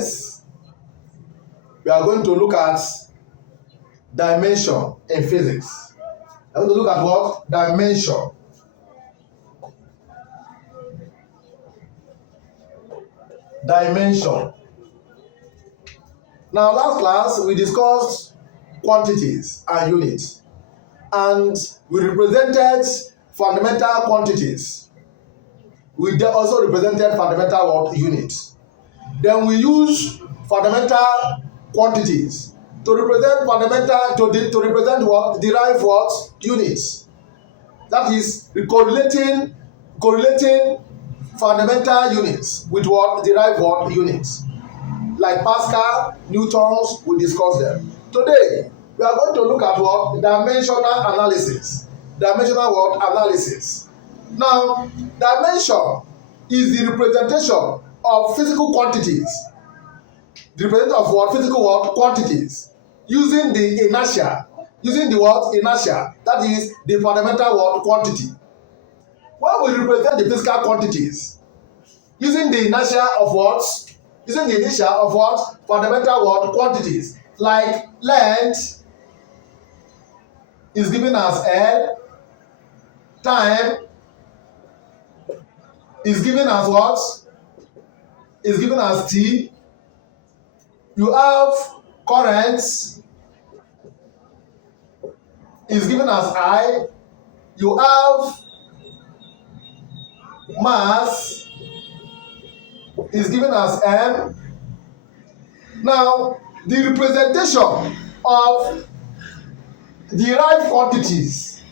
students, we are going to look at dimension in physics. We are going to look at what? Dimension. Dimension. Now, last class we discussed quantities and units, and we represented fundamental quantities. We also represented fundamental units. Then we use fundamental quantities to represent to represent what? Derived what? Units. That is correlating fundamental units with what? Derived what? Units. Like Pascal, Newtons, we discussed them. Today, we are going to look at what? Dimensional analysis. Dimensional what? Analysis. Now, dimension is the representation of physical quantities. The representation of what? Physical what? Quantities. Using the inertia. Using the what? Inertia. That is the fundamental what? Quantity. When we represent the physical quantities, using the inertia of what? Using the inertia of what? Fundamental what? Quantities. Like length is given as L. Time is given as what? Is given as T. You have currents is given as I. You have mass is given as M. Now, the representation of derived quantities,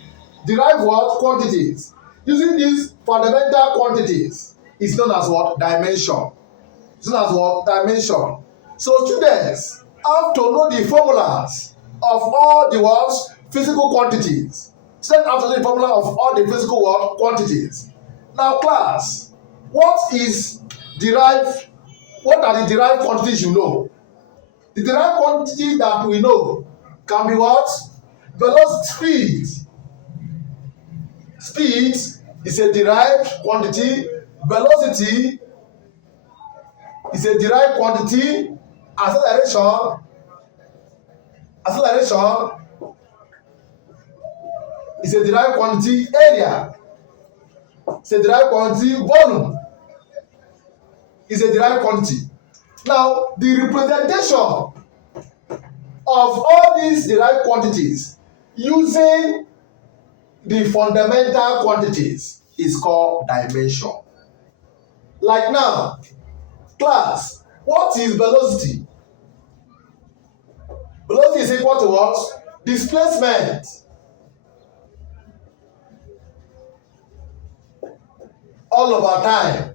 derived what? Quantities, using these fundamental quantities is known as what? Dimension. It's known as what? Dimension. So students have to know the formulas of all the world's physical quantities. Students have to know the formula of all the physical world quantities. Now class, what are the derived quantities you know? The derived quantity that we know can be what? Velocity. Speed is a derived quantity. Velocity is a derived quantity. Acceleration is a derived quantity. Area is a derived quantity. Volume is a derived quantity. Now, the representation of all these derived quantities using the fundamental quantities is called dimension. Like now, class, what is velocity? Velocity is equal to what? Displacement all over time.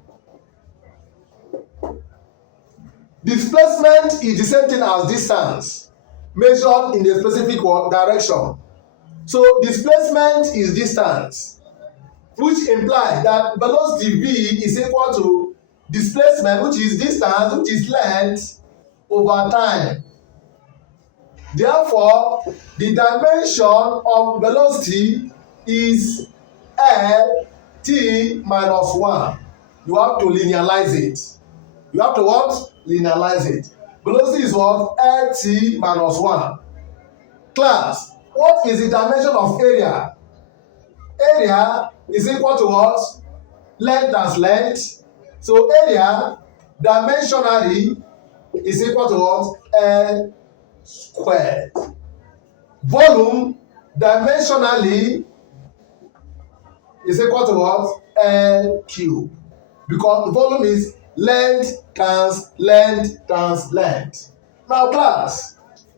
Displacement is the same thing as distance measured in a specific direction. So displacement is distance, which implies that velocity v is equal to displacement, which is distance, which is length over time. Therefore, the dimension of velocity is L t minus 1. You have to linearize it. You have to what? Linearize it. Velocity is what? L t minus 1. Class, what is the dimension of area? Area is equal to what? Length times length. So area dimensionally is equal to what? L squared. Volume dimensionally is equal to what? L cubed. Because volume is length times length times length. Now class,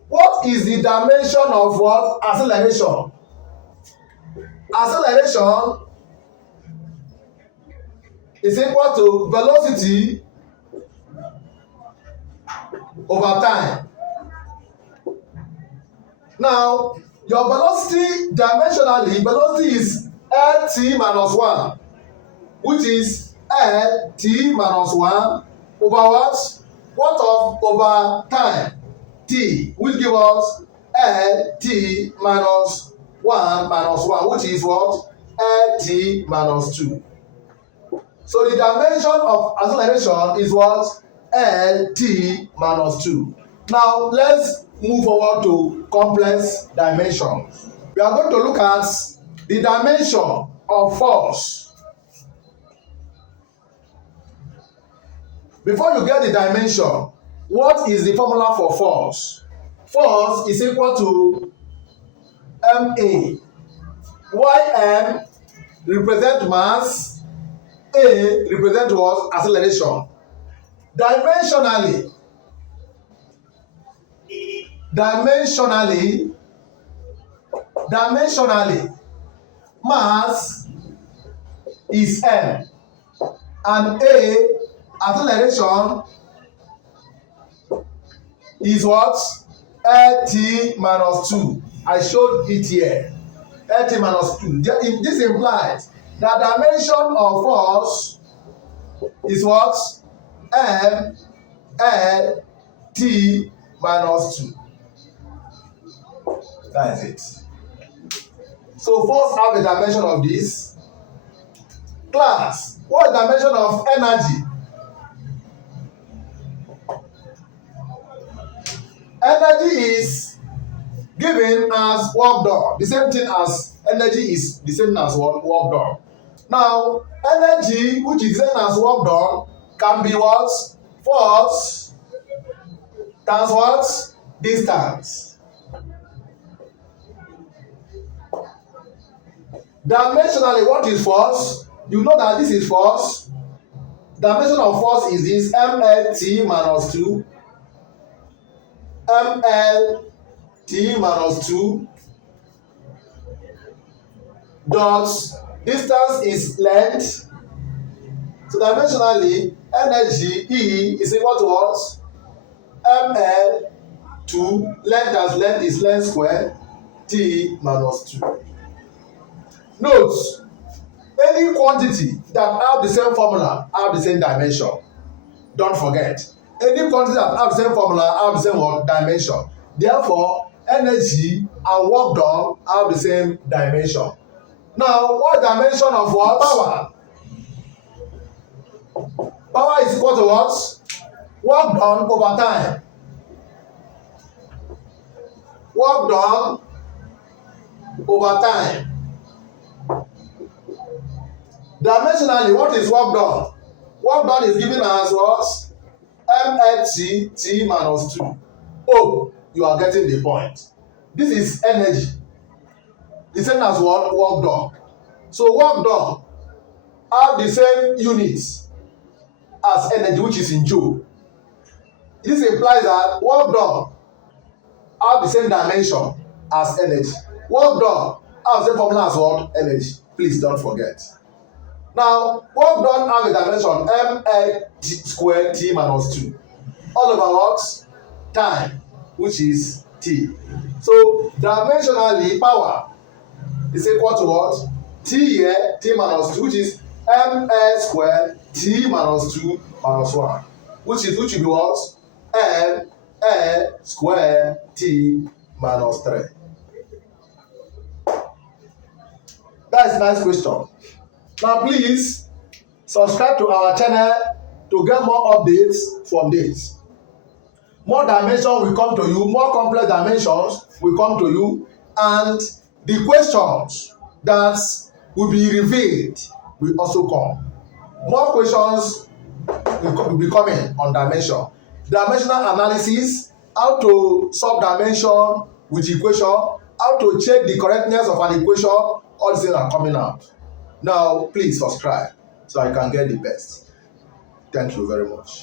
what is the dimension of what? Acceleration. Acceleration is equal to velocity over time. Now, your velocity dimensionally, velocity is Lt minus 1, which is Lt minus 1 over what? What of over time? T, which gives us Lt minus 1, which is what? Lt minus 2. So the dimension of acceleration is what? LT minus 2. Now let's move forward to complex dimensions. We are going to look at the dimension of force. Before you get the dimension, what is the formula for force? Force is equal to MA. Ym represent mass, A represent what? Acceleration. Dimensionally, mass is M and A, acceleration, is what? LT minus 2. I showed it here. LT minus 2. This implies that dimension of force is what? M L T minus 2. That is it. So force have a dimension of this. Class, what is the dimension of energy? Energy is given as work done. The same thing as energy is the same as work done. Now, energy, which is the same as work done, can be what? Force times what? Distance. Dimensionally, what is force? You know that this is force. Dimension of force is this MLT minus 2. MLT minus 2 dot distance is length. So dimensionally, energy E is equal to what? ML 2, length as length is length square, T minus 2. Note, any quantity that have the same formula have the same dimension. Don't forget. Any quantity that have the same formula have the same dimension. Therefore, energy and work done have the same dimension. Now, what dimension of what? Power. Power is equal to what? Work done over time. Work done over time. Dimensionally, what is work done? Work done is given as what? MLT T minus 2. Oh, you are getting the point. This is energy. The same as what? Work done. So work done have the same units as energy, which is in joule. This implies that work done have the same dimension as energy. Work done have the same formula as what? Energy. Please don't forget. Now, work done have a dimension ml squared t minus 2. All over what? Time, which is t. So, dimensionally, power is equal to what? T here, t minus 2, which is ml squared t minus 2 minus 1. Which will be what? ml squared t minus 3. That is a nice question. Now please subscribe to our channel to get more updates from this. More dimensions will come to you, more complex dimensions will come to you, and the questions that will be revealed will also come. More questions will be coming on dimension. Dimensional analysis, how to solve dimension with equation, how to check the correctness of an equation, all these things are coming out. Now, please subscribe so I can get the best. Thank you very much.